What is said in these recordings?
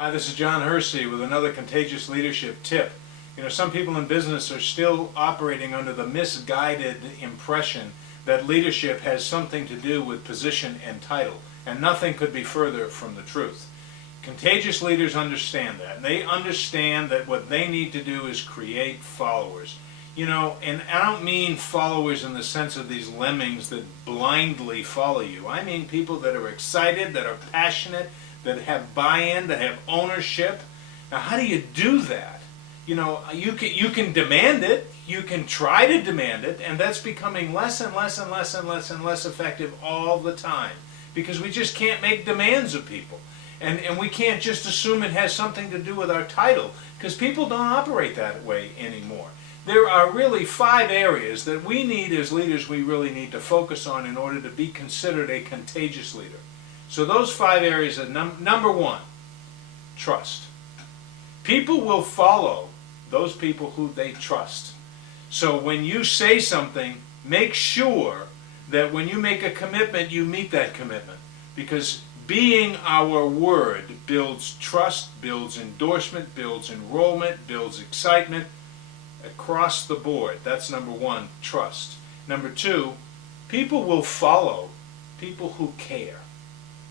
Hi, this is John Hersey with another contagious leadership tip. You know, some people in business are still operating under the misguided impression that leadership has something to do with position and title, and nothing could be further from the truth. Contagious leaders understand that, and they understand that what they need to do is create followers. You know, and I don't mean followers in the sense of these lemmings that blindly follow you. I mean people that are excited, that are passionate, that have buy-in, that have ownership. Now, how do you do that? You know, you can demand it, you can try to demand it, and that's becoming less and less and less and less and less effective all the time, because we just can't make demands of people. And we can't just assume it has something to do with our title, because people don't operate that way anymore. There are really 5 areas that we need as leaders, we really need to focus on in order to be considered a contagious leader. So those 5 areas are number 1, trust. People will follow those people who they trust. So when you say something, make sure that when you make a commitment, you meet that commitment. Because being our word builds trust, builds endorsement, builds enrollment, builds excitement across the board. That's number 1, trust. Number 2, people will follow people who care,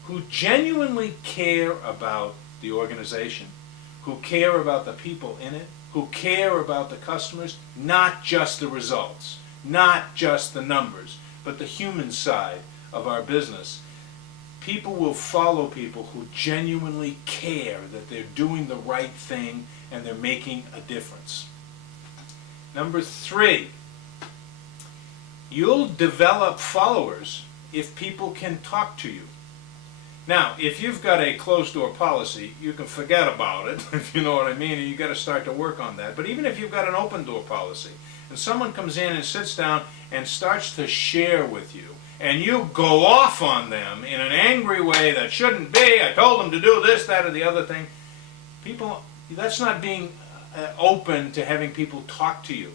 who genuinely care about the organization, who care about the people in it, who care about the customers, not just the results, not just the numbers, but the human side of our business. People will follow people who genuinely care that they're doing the right thing and they're making a difference. Number 3, you'll develop followers if people can talk to you. Now, if you've got a closed-door policy, you can forget about it, if you know what I mean, and you've got to start to work on that. But even if you've got an open-door policy, and someone comes in and sits down and starts to share with you, and you go off on them in an angry way that shouldn't be, I told them to do this, that, or the other thing, people, that's not being open to having people talk to you.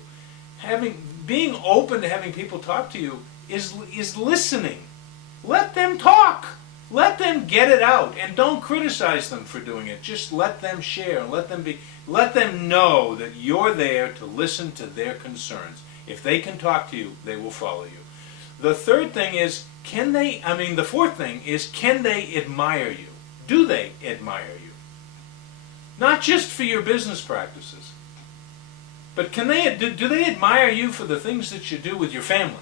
Being open to having people talk to you is listening. Let them talk. Let them get it out, and don't criticize them for doing it. Just let them share, and let them know that you're there to listen to their concerns. If they can talk to you, they will follow you. The third thing is, the fourth thing is, can they admire you? Do they admire you? Not just for your business practices, but do they admire you for the things that you do with your family?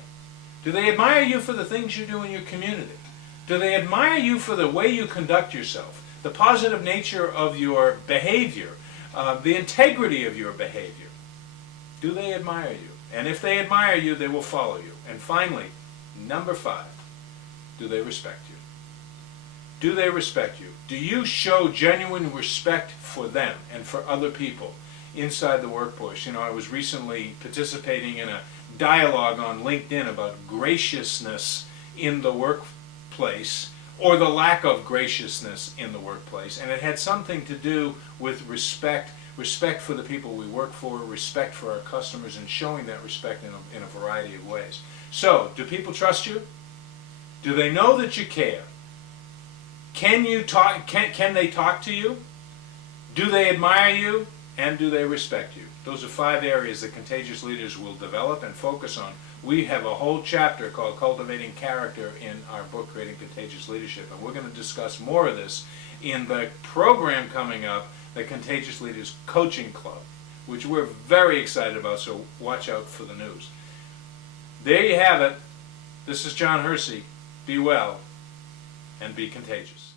Do they admire you for the things you do in your community? Do they admire you for the way you conduct yourself, the positive nature of your behavior, the integrity of your behavior? Do they admire you? And if they admire you, they will follow you. And finally, number 5, do they respect you? Do they respect you? Do you show genuine respect for them and for other people inside the workforce? You know, I was recently participating in a dialogue on LinkedIn about graciousness in the workplace, or the lack of graciousness in the workplace, and it had something to do with respect for the people we work for, respect for our customers, and showing that respect in a variety of ways. So, do people trust you? Do they know that you care? Can they talk to you? Do they admire you? And do they respect you? Those are 5 areas that contagious leaders will develop and focus on. We have a whole chapter called Cultivating Character in our book, Creating Contagious Leadership, and we're going to discuss more of this in the program coming up, the Contagious Leaders Coaching Club, which we're very excited about, so watch out for the news. There you have it. This is John Hersey. Be well and be contagious.